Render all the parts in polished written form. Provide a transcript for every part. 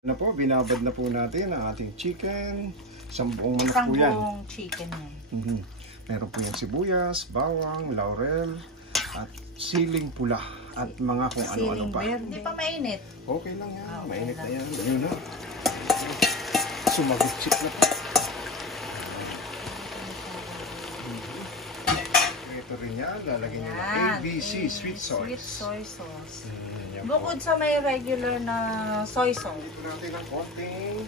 Na po, binabad na po natin ang ating chicken. Isang buong manok po yan. Buong chicken yan. Meron po yung sibuyas, bawang, laurel, at siling pula. At mga kung ano-ano pa. Hindi pa mainit. Okay lang yan. Okay Mainit lang. na yan. Ayun na. Sumagot-chip na po. Ito rin yan. Lalagyan nyo ng ABC Sweet Soy. Sweet soy sauce. Yan Bukod po. sa may regular na soy sauce. Dito natin ng konting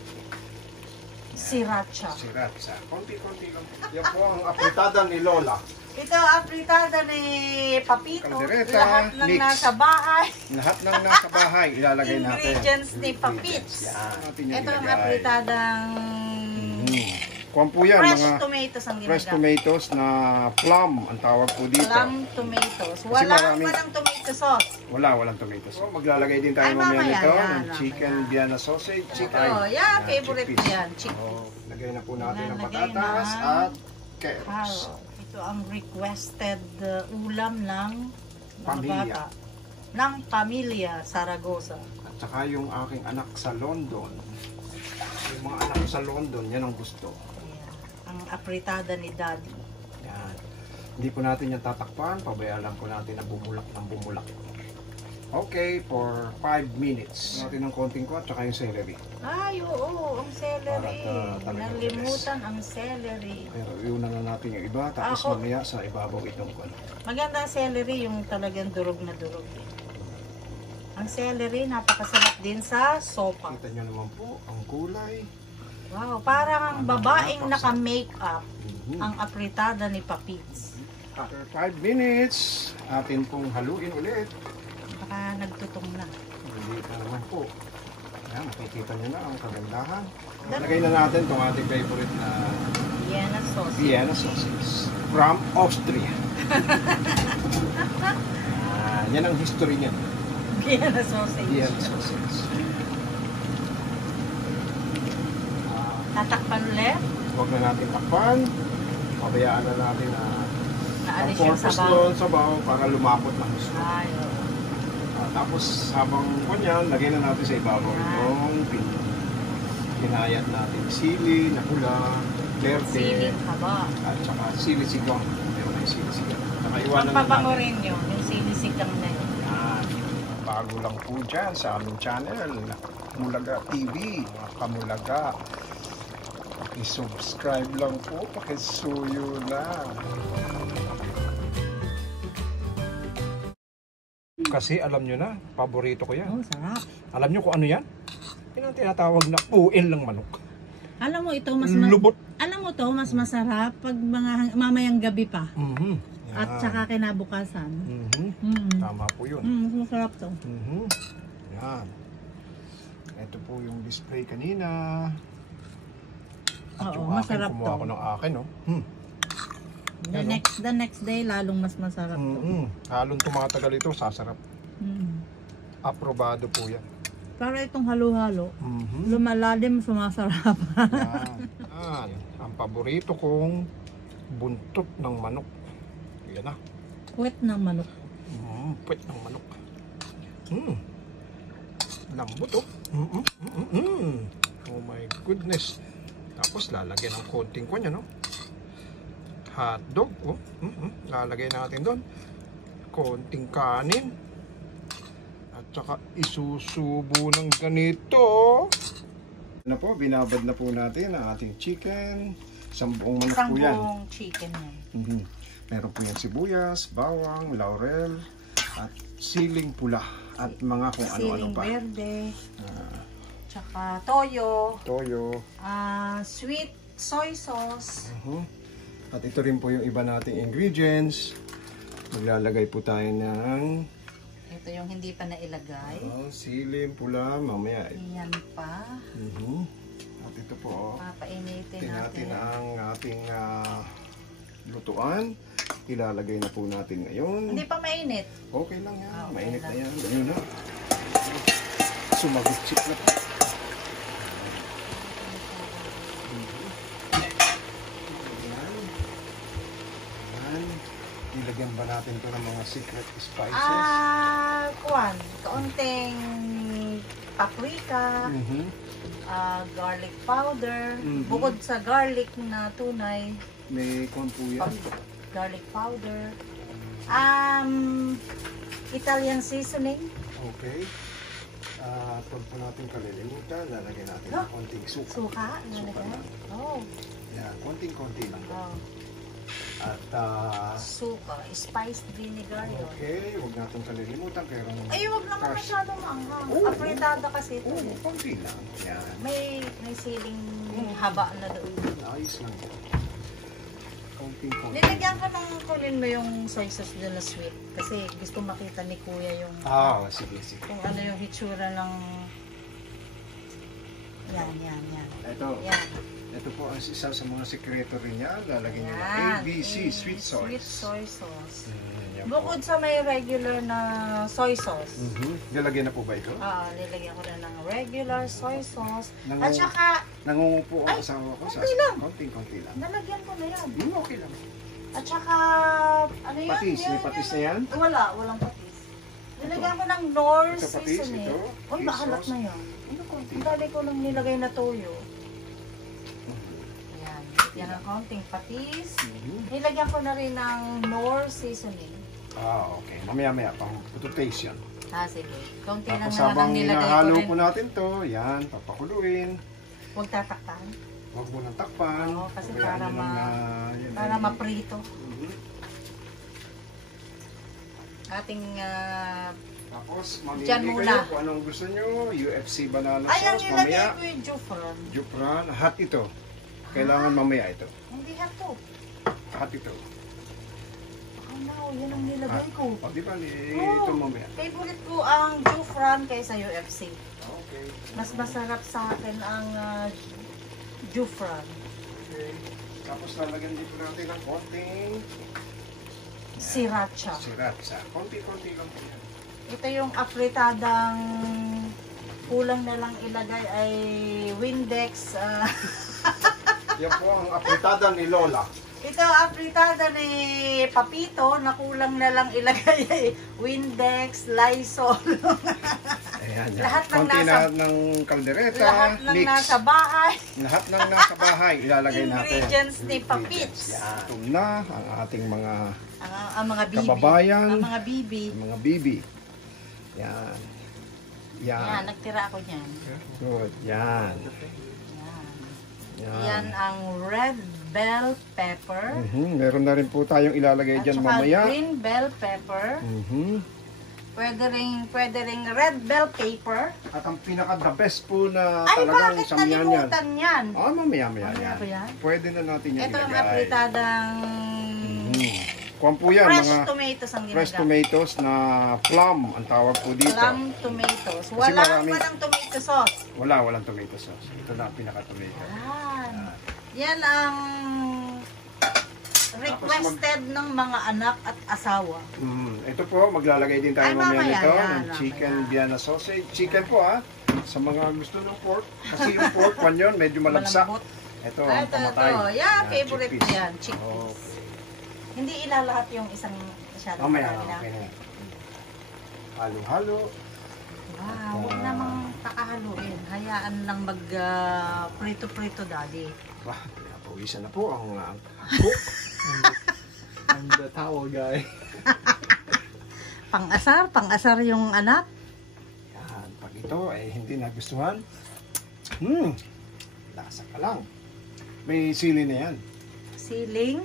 Sriracha. sriracha. Konti-konti lang. Yan po ang apritada ni Lola. Ito apritada ni Papito. Kaldereta, Lahat ng mix. nasa bahay. Lahat ng nasa bahay, ilalagay natin. Ingredients ni Ingredients. Papits. Yan. Natin yung Ito ang ilagay. apritadang Kuwan po yan, fresh mga tomatoes ang fresh ginagamit. tomatoes na plum ang tawag po dito. Plum tomatoes. maraming- Walang tomato sauce. Walang tomatoes. So, maglalagay din tayo Ay, mamaya mamaya, nito yan, ng chicken mamaya. Vienna sausage. Oh, yeah, favorite ko chickpeas. yan. Chickpeas. Oh, lagay na po natin ng Lalagay patatas ng at carrots. Carrot. Ito ang requested ulam ng mga Pamilya. bata. Ng pamilya Saragosa. At saka yung aking anak sa London. Yung mga anak ko sa London, yan ang gusto. Ayan. Ang apritada ni Daddy. Yan. Hindi po natin yan tatakpan. Pabayaan lang po natin na bumulak ng bumulak. Okay, for 5 minutes. Natin ng konting ko at saka yung celery. Ay, oo, ang celery. Para talagang Nalimutan ang celery. Pero iuna na natin yung iba, tapos Ako. mamaya sa ibabaw itong kon. Maganda ang celery, yung talagang durog na durog. Ang celery, napakasarap din sa sopa. Kita nyo naman po, ang kulay. Wow, parang ang babaeng naka-makeup Mhm. ang apritada ni Papits. After 5 minutes, atin pong haluin ulit. Baka nagtutong na. Hindi na naman po. Yan, makikita nyo na ang kagandahan. Lagay na natin itong ating favorite na Vienna sauce. Vienna sausage from Austria. Yan ang history niya. Vienna sausage. Vienna sausage. Tatakpan ulit. Huwag na natin takpan. Pabayaan na natin na Naalis ang yung purpose sabaw. doon sabaw para lumapot na gusto. Ay, oo. Tapos habang kanyan, lagay na natin sa ibabaw itong pinayat natin sili na pula, verde, Siling haba. at saka sili sigwang. Meron na yung sili sigwang. Saka iwanan na Pampabango natin. rin yun, yung sinisikang na yun. Yan. Bago lang po dyan sa aming channel, Mulaga TV, mga kamulaga. I-subscribe lang po, pakisuyo na. Kasi alam nyo na, paborito ko yan. Oh, sarap. Alam nyo kung ano yan? Yan ang tinatawag na puin lang manok. Alam mo ito, Lubot. alam mo to, mas masarap pag mga mamayang gabi pa. Mhm. At Yan. saka kinabukasan. Mhm. Tama po yun. Mas masarap to. Mhm. Yan. Ito po yung display kanina. At Oo, yung akin, masarap kumuha to. ko ng akin, no? The next day, lalong mas masarap to. Halong tumatagal ito, sasarap. Aprobado po yan. Para itong halo-halo, Mhm. lumalalim, sumasarap. Yan. Ang paborito kong buntot ng manok. Yan na. Puwet ng manok. Puwet ng manok. Lambot, oh. Oh my goodness. Tapos lalagyan ng konting kanya, no? Hotdog, oh. Lalagay natin doon. Konting kanin. At saka isusubo ng ganito. Na po, binabad na po natin ang ating chicken. Isang buong manok po yan. Buong chicken yan. Meron po yung sibuyas, bawang, laurel, at siling pula. At mga kung ano-ano Siling pa. verde. Tsaka toyo. Toyo. Sweet soy sauce. At ito rin po yung iba nating ingredients. Maglalagay po tayo ng Ito yung hindi pa nailagay. siling pula. Mamaya. Iyan pa. At ito po. Papainitin Natin natin. ang ating lutuan. Ilalagay na po natin ngayon. Hindi pa mainit. Okay lang yan. Okay Mainit na lang. yan. Ayun na. Sumagot-chip na po. Ayan. Ilagyan ba natin ito ng mga secret spices? Kaunting paprika, Mhm. garlic powder. Mhm. Bukod sa garlic na tunay, May corn po yan. garlic powder. Italian seasoning. Okay. Huwag po natin kalilimutan. Lalagyan natin Huh? ng konting suka. Suka. Nalagyan. Oh. Yan, konting-konti lang. Oh. At, Suka. Spiced vinegar yun. okay, huwag natin kalilimutan. Kaya Ay, wag naman masyadong maanghang. Oo. Apritada kasi ito. Oo, konti lang. Yan. May siling haba na doon. Ayos lang yan. Konting-konti. Nilagyan ko ng kulin mo yung soy sauce doon na sweet. Kasi gusto makita ni Kuya yung Sige, sige. kung ano yung hitsura ng yan. Ito. Yan. Ito po ang isa sa mga sekreto rin niya. Lalagyan niya ng Yan. ABC, sweet sauce. Sweet soy sauce. Yan po. Bukod sa may regular na soy sauce. Lalagyan na po ba ito? Nilagyan ko na ng regular soy sauce. Nangu- At saka, Nangungupo ang Ay, asawa ko sa konti lang. konting-konti lang. nalagyan ko na yan. Okay lang. At saka, ano yan? Patis, may patis na yan? Walang patis. Nilagyan ko ng Knorr Ito patis, seasoning. ito. Uy, Fish makalat sauce. na yan. Ano konti? Ang dali ko lang nilagay na toyo. Yan. Yan ang konting patis. Nilagyan ko na rin ng Knorr seasoning. Okay. Mamaya-maya pang to taste yan. Sige. Konti lang Tapos na lang habang nilagay ko hinahalo rin. po natin to, yan, papakuluin. Huwag tatakpan. Huwag mo nang takpan. Oo, kasi Hayaan para nyo lang yan Para ay- maprito. Mhm. Ating, Tapos, Diyan mamili muna. kayo kung anong gusto nyo. UFC banana ay, ang sauce, nilagay mamaya. ko yung jufran. Jupran, hot ito. Kailangan mamaya ito. Hindi hato. Hot ito. Yan ang nilagay ko. O, di ba? Oo. Ito mamaya. Favorite ko ang jufran kaysa UFC. Okay. Mas masarap sa akin ang jufran. Okay. Tapos lalagyan dito natin ng konting Sriracha. sriracha. Konti-konti lang po yan. Ito yung apritadang kulang na lang ilagay ay Windex. Yan po ang apritada ni Lola. Ito ang apritada ni Papito na kulang na lang ilagay ay Windex, Lysol. Ayan, yan. Lahat ng Konti nasa- na ng kaldereta, Lahat ng mix. nasa bahay. Lahat ng nasa bahay, ilalagay natin. Ingredients ni Ingredients. Papits. Yan. Ito na ang ating mga Ang mga bibi. Kababayan. Ang mga bibi. mga bibi. Yan. Yan, Yan. nagtira ako niyan. Good. Yan. Yan. Yan. Yan ang red bell pepper. Meron na rin po tayong ilalagay At dyan saka mamaya. green bell pepper. Mhm. Pwede ring red bell pepper. At ang pinaka-the best po na Ay, talagang bakit samyan yan. nalimutan yan? Mamaya Mamaya yan. ba yan? Pwede na natin yan Ito ang ilagay. apritadang Kuwan po yan, fresh mga tomatoes ang fresh ginagamit. tomatoes na plum ang tawag po dito. Plum tomatoes. Kasi Walang maraming- tomato sauce. Walang tomato sauce. Ito na ang pinaka-tomato. Yan. Yan ang requested ng mga anak at asawa. Ito po, maglalagay din tayo Ay, mamaya mamaya nito yan, ng chicken mamaya. Vienna sausage. Chicken po ha, sa mga gusto ng pork. Kasi yung pork one yun, medyo malabsa. Malambot. Ito Ah, ang ito. pamatay. Yan, favorite ko chickpeas. yan. Chickpeas. Okay. Hindi ilalahat yung isang masyadong Mamaya, marami na. okay na. Halo-halo. Wow, huwag namang kakahaluin. Hayaan lang mag prito-prito daddy. Bah, pinapawisan na po ang cook. I'm the towel guy. Pang-asar yung anak. Yan, pag ito ay hindi nagustuhan, lasa ka lang. May sili na yan. Siling.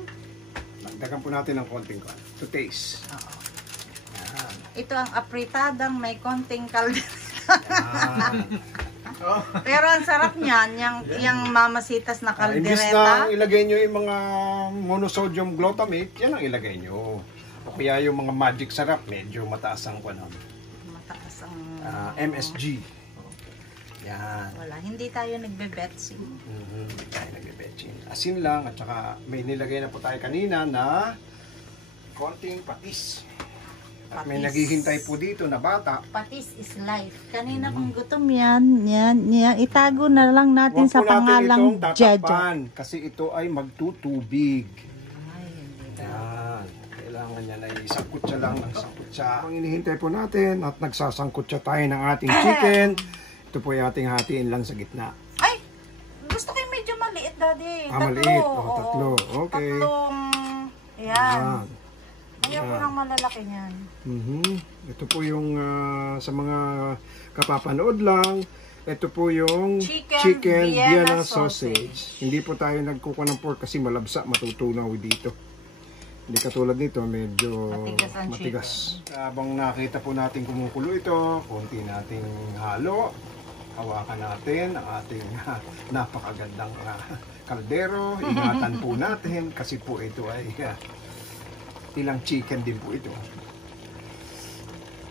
Dagdagan po natin ng konting to taste. Oo. Yan. Ito ang apritadang may konting kaldereta. Yan. Pero ang sarap niyan, yung mamasitas na Imbis na kaldereta. ilagay nyo yung mga monosodium glutamate, yan ang ilagay nyo. O kaya yung mga magic sarap, medyo mataas ang Mataas ang... MSG. Yan. Wala, hindi tayo nagbe-betsing. Hindi tayo nagbe-betchin. Asin lang at saka may nilagay na po tayo kanina na konting patis. At may Patis. naghihintay po dito na bata. Patis is life. Kanina kung gutom yan, itago na lang natin Huwag sa po natin pangalang itong Jaja. tatakpan kasi ito ay magtutubig. Ay, hindi. Yan. Kailangan niya na isang kutsa lang ng isang kutsa. Ang inihintay po natin at nagsasangkutsa tayo ng ating chicken. Ito po yung ating hatiin lang sa gitna. Ay! Gusto ko yung medyo maliit, Daddy. Maliit. oo. Tatlo. Okay. Tatlong... Ayan. Ayan. Ayaw ko Ayan. ng malalaki niyan. Ito po yung sa mga kapapanood lang. Ito po yung Chicken Vienna sausage. Hindi po tayo nagkukuha ng pork kasi malabsa, matutunaw dito. Hindi katulad nito, medyo Matigas ang matigas. Habang nakita po natin kumukulo ito, konti nating halo. Hawakan natin ang ating napakagandang kaldero. Ingatan po natin kasi po ito ay ilang chicken din po ito.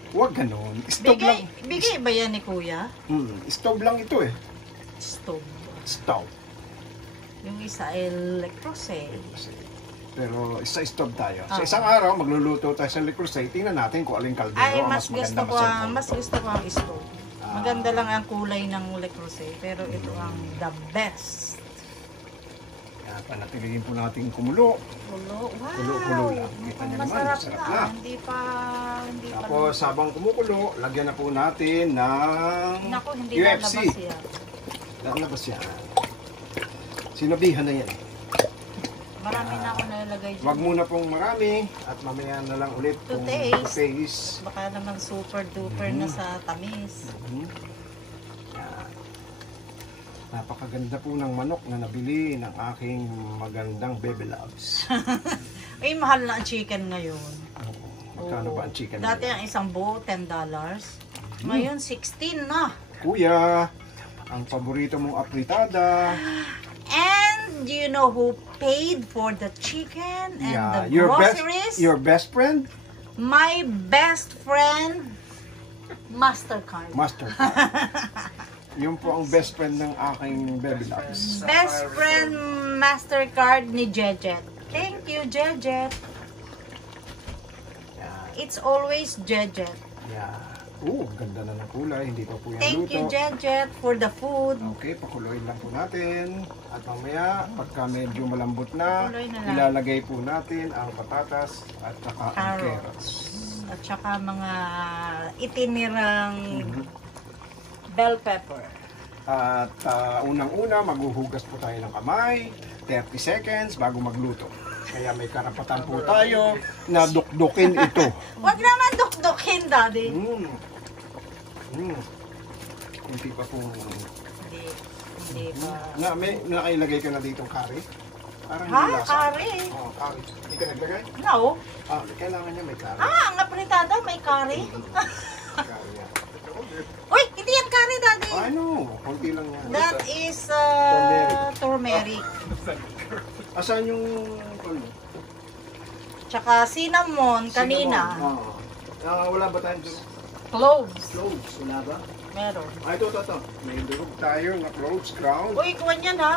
Huwag ganon. Stove lang. Bigay ba yan ni Kuya? Stove lang ito eh. Stove. Stove. Yung isa ay electrosay. Pero sa stove tayo. Sa isang araw, magluluto tayo sa electrosay. Tingnan natin kung aling kaldero Ay, ang mas gusto ko masarap. mas gusto ko ang stove. Maganda lang ang kulay ng electrosay, pero ito ang the best. Kaya panatilihin po natin kumulo. Kulo. Wow! Kulo-kulo lang. Kita niyo naman, Masarap masarap na. na. Hindi pa Tapos, habang kumukulo, lagyan na po natin ng Naku, hindi UFC. lalabas yan. Lalabas yan. Sinabihan na yan. Marami na ako nailagay dyan. Huwag muna pong marami at mamaya na lang ulit To kung taste. taste. Baka naman super duper na sa tamis. Yan. Napakaganda po ng manok na nabili ng aking magandang baby loves. Ay, mahal na ang chicken ngayon. Magkano ba ang chicken? Dati ang isang buo, $10. Ngayon, 16 na. Kuya, ang paborito mong apritada. And do you know who paid for the chicken and the your groceries? best friend, My best friend, Mastercard. Mastercard. Yun po ang best friend ng aking baby loves. Best friend, Mastercard ni Jejet. Thank you, Jejet. Yan. It's always Jejet. Yan. Ganda na ng kulay. Hindi pa po yan Thank luto. you, Jejet, for the food. Okay, pakuloyin lang po natin. At mamaya, pagka medyo malambot na, Pakuloy na lang. ilalagay po natin ang patatas at saka ang Carrots. carrots. At saka mga itinirang bell pepper. At unang-una, maghuhugas po tayo ng kamay, 30 seconds bago magluto. Kaya may karapatan po tayo na dukdukin ito. Huwag naman dukdukin, Daddy. Hindi pa po... Hindi pa. May nakailagay ka na ditong curry? Parang Ha? hindi lasa. Curry? Oo, curry. Hindi ka naglagay? No. Kailangan niya may curry. Ang apritada may curry. Curry yan. Uy, hindi yan curry, Daddy. Ano? Konti lang yan. That is turmeric. Asan yung... ano? Tsaka cinnamon kanina. Wala ba tayong durog? Cloves. Cloves, wala ba? Meron. Ito. May durog tayo na cloves, ground. Uy, kuha niyan ha.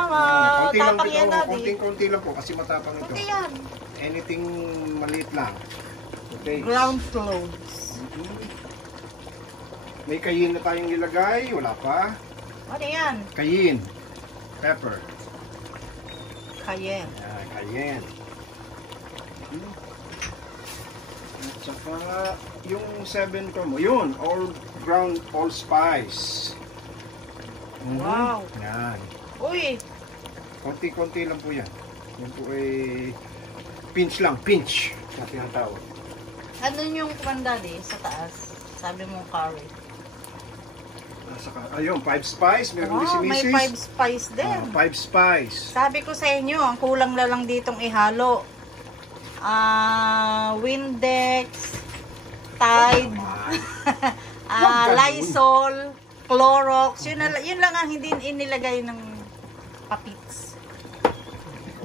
Konti lang Tapang yan, dito. Daddy. Konting-konti lang po kasi matapang ito. Kunti yan. Anything maliit lang. Okay. Ground cloves. May kayin na tayong ilagay. Wala pa. Ano yan? Kayin. Pepper. Cayenne. Ayan, cayenne. At saka, yung 7 ko mo, yun, all ground allspice. Wow. Yan. Uy, Konti-konti lang po yan. Yan po ay pinch lang, pinch. Sabi ang tawag. ano yung kwan, Daddy, sa taas? Sabi mo curry. Saka, ayun, 5 spice. Meron din si Wow, may Mrs. 5 spice din. 5 spice. Sabi ko sa inyo, ang kulang na lang ditong ihalo. Windex, Tide, Lysol, Clorox. Yun lang ang hindi inilagay ng papits.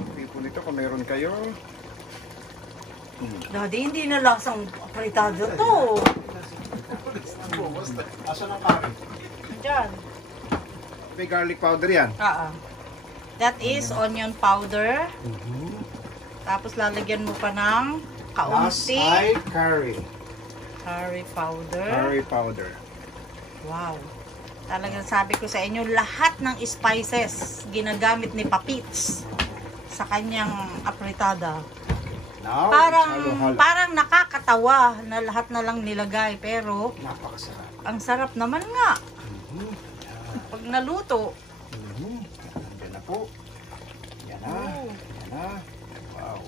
Hindi po nito kung meron kayo. Daddy, hindi na lasang apretado to. Asan ang curry? Diyan. May garlic powder yan. That is onion powder. Tapos lalagyan mo pa ng Last kaunti ay curry. curry powder. Curry powder. Wow. Talagang sabi ko sa inyo, lahat ng spices ginagamit ni Papits sa kanyang apritada. Now, halo-halo. Parang nakakatawa na lahat na lang nilagay, pero Napakasarap. ang sarap naman nga. pag naluto. Nandiyan na po. Yan na. Oh. Yan na. Wow.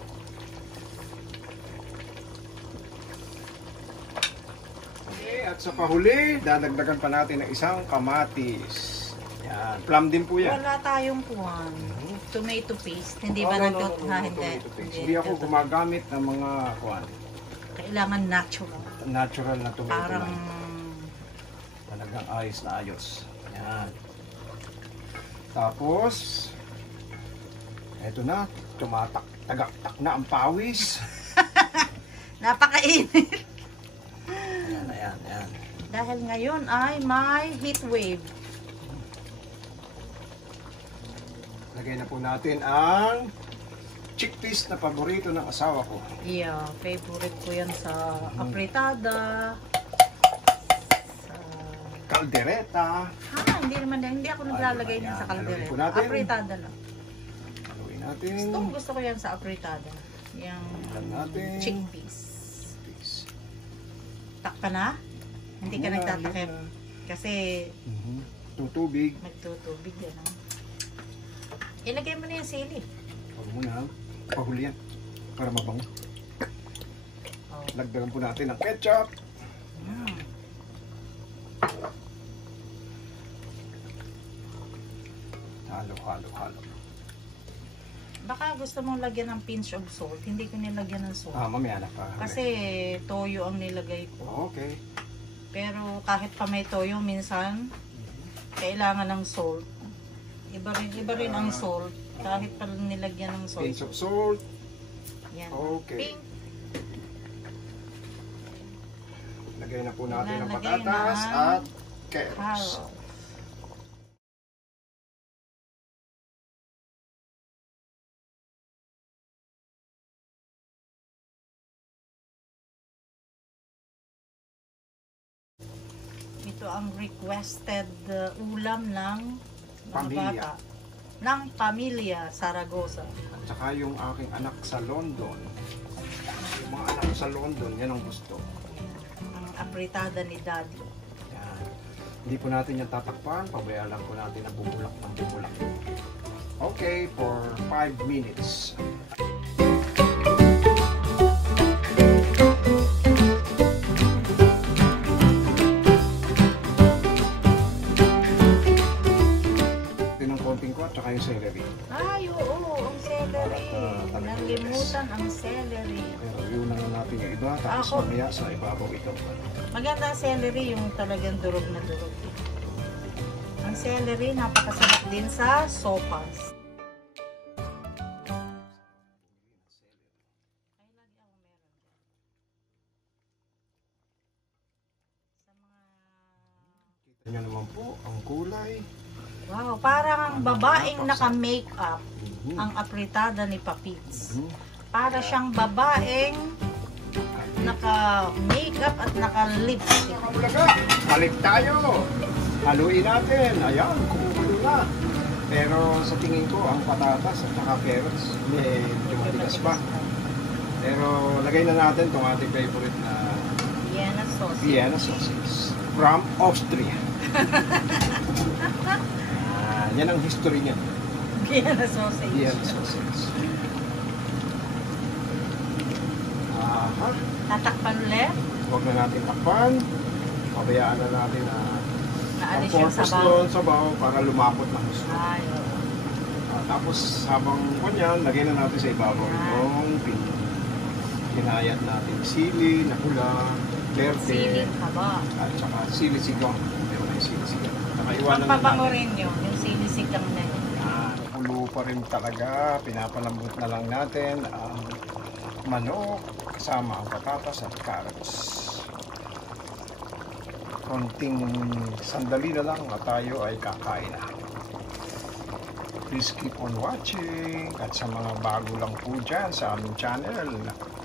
Okay, at sa pahuli, dadagdagan pa natin ng isang kamatis. Yan. Plum din po yan. Wala tayong kuwan. Tomato paste. Hindi ba No, hindi. tomato paste. Hindi ako gumagamit ng mga kuwan. Kailangan natural. Natural na tomato Parang lang. Talagang ayos na ayos. Yan. Tapos, eto na, tagaktak na ang pawis. napakainit. Ayan, ayan, ayan. Dahil ngayon ay may heat wave. Lagay na po natin ang chickpeas na paborito ng asawa ko. Yeah, favorite ko yan sa apritada. Sa... Kaldereta. Hindi ako naglalagay niyan sa Haluin kaldereta. po natin. Apritada lang. Haluin natin. Gusto ko yan sa apritada. Yung Haluin natin. chickpeas. Chickpeas. Takpa na? Hindi ka Muna, nagtatakip. muna. Kasi Tutubig. magtutubig yan. Ilagay mo na yung sili. Huwag muna. Pahuli yan. Para mabango. Oh. Lagdagan po natin ng ketchup. Mm. Halo, halo, halo. Baka gusto mong lagyan ng pinch of salt. Hindi ko nilagyan ng salt. Mamaya na pa. Kasi toyo ang nilagay ko. Okay. Pero kahit pa may toyo, minsan kailangan ng salt. Iba rin ang salt. Kahit pa nilagyan ng salt. Pinch of salt. Yan. Okay. Pink. Lagay na po natin ang Lalagay patatas ng at carrots. Carrot. Ito ang requested ulam ng mga Pamilya. bata. Ng pamilya Saragosa. At saka yung aking anak sa London. Yung mga anak ko sa London, yan ang gusto. Ang apritada ni Daddy. Yan. Hindi po natin yan tatakpan. Pabayaan lang po natin na bumulak ng bumulak. Okay, for 5 minutes. At saka yung celery. Ay, oo, ang celery. Para, Nalimutan ang celery. Pero yun na natin yung iba, tapos Ako. mamaya sa ibabaw ito. Maganda ang celery, yung talagang durog na durog. Ang celery, napakasarap din sa sopas. Kita nyo naman po, ang kulay. Wow, parang ang babaeng naka-makeup Mhm. ang apritada ni Papits. Mhm. Para siyang babaeng naka-makeup at naka-lipstick. Bulaga, balik tayo. Haluin natin. Ayan, kumukulo na. Pero sa tingin ko, ang patatas at saka carrots, medyo matigas pa. Pero lagay na natin itong ating favorite na Vienna sauce. Vienna sausage from Austria. Yan ang history niya. Vienna sausage. Vienna sausage. Aha. Tatakpan ulit. Huwag na natin takpan. Pabayaan na natin na Naalis ang yung purpose sabaw. doon sabaw para lumapot na gusto. Ay, oo. Tapos habang kanyan, lagay na natin sa ibabaw itong kinayat natin sili na pula, verde, Siling haba. at saka sili sigang. Meron na yung sili sigang. Saka iwanan na Magpabango natin. rin yun, yung sinisikang na yun. Kulo pa rin talaga. Pinapalambot na lang natin ang manok kasama ang patatas at carrots. Konting sandali na lang at tayo ay kakain na. Please keep on watching. At sa mga bago lang po dyan sa aming channel,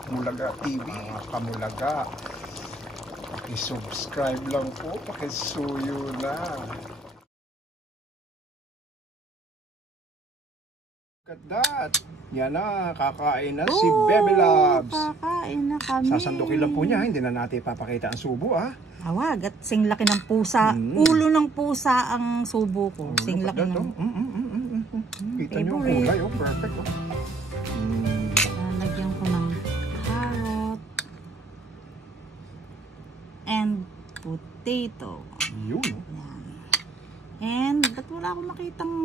Mulaga TV, Kamulaga, pakisubscribe lang po, pakisuyo na. Look at that. Yan na, kakain na si Bebe Loves. Kakain na kami. Sasandukin lang po niya, hindi na natin ipapakita ang subo ah. Awag at sing laki ng pusa. Ulo ng pusa ang subo ko. Sing laki ng... Kita niyo ang kulay, oh, perfect. Oh. Lalagyan ko ng carrot and potato. Yun. Oh. Yan. And ba't wala akong makitang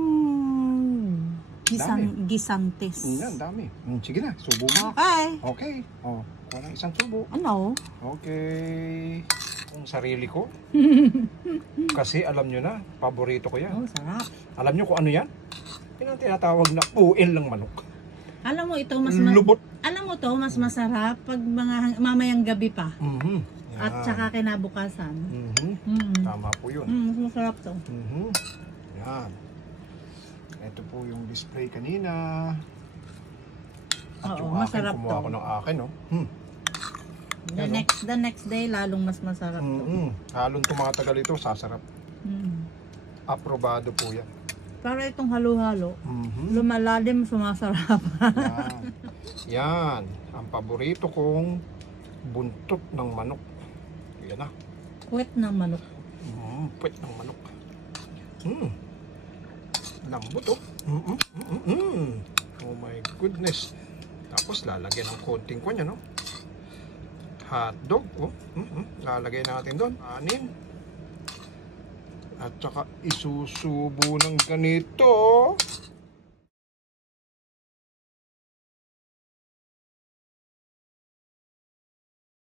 gisantes? Yan, dami. Sige na, subo mo. Okay. Okay. Oh, walang isang subo. Ano? Okay. Ang sarili ko. Kasi alam nyo na, paborito ko yan. Oh, sarap. Alam nyo kung ano yan? Yan ang tinatawag na puin ng manok. Alam mo ito, Lubot. alam mo to, mas masarap pag mga mamayang gabi pa. Mhm. Yan. At saka kinabukasan. Tama po yun. Mas masarap to. Yan. Ito po yung display kanina. At Oo, yung masarap akin, kumuha to. ko ng akin, no? The next day, lalong mas masarap to. Halong tumatagal ito, sasarap. Aprobado po yan. Para itong halo-halo, lumalalim, sumasarap. Yan. Ang paborito kong buntot ng manok. Yan na. Puwet ng manok. Puwet ng manok. Lambot oh. Oh my goodness. Tapos lalagyan ng konting kanya, no? Hotdog oh. Lalagay natin doon. Kanin. At saka isusubo ng ganito.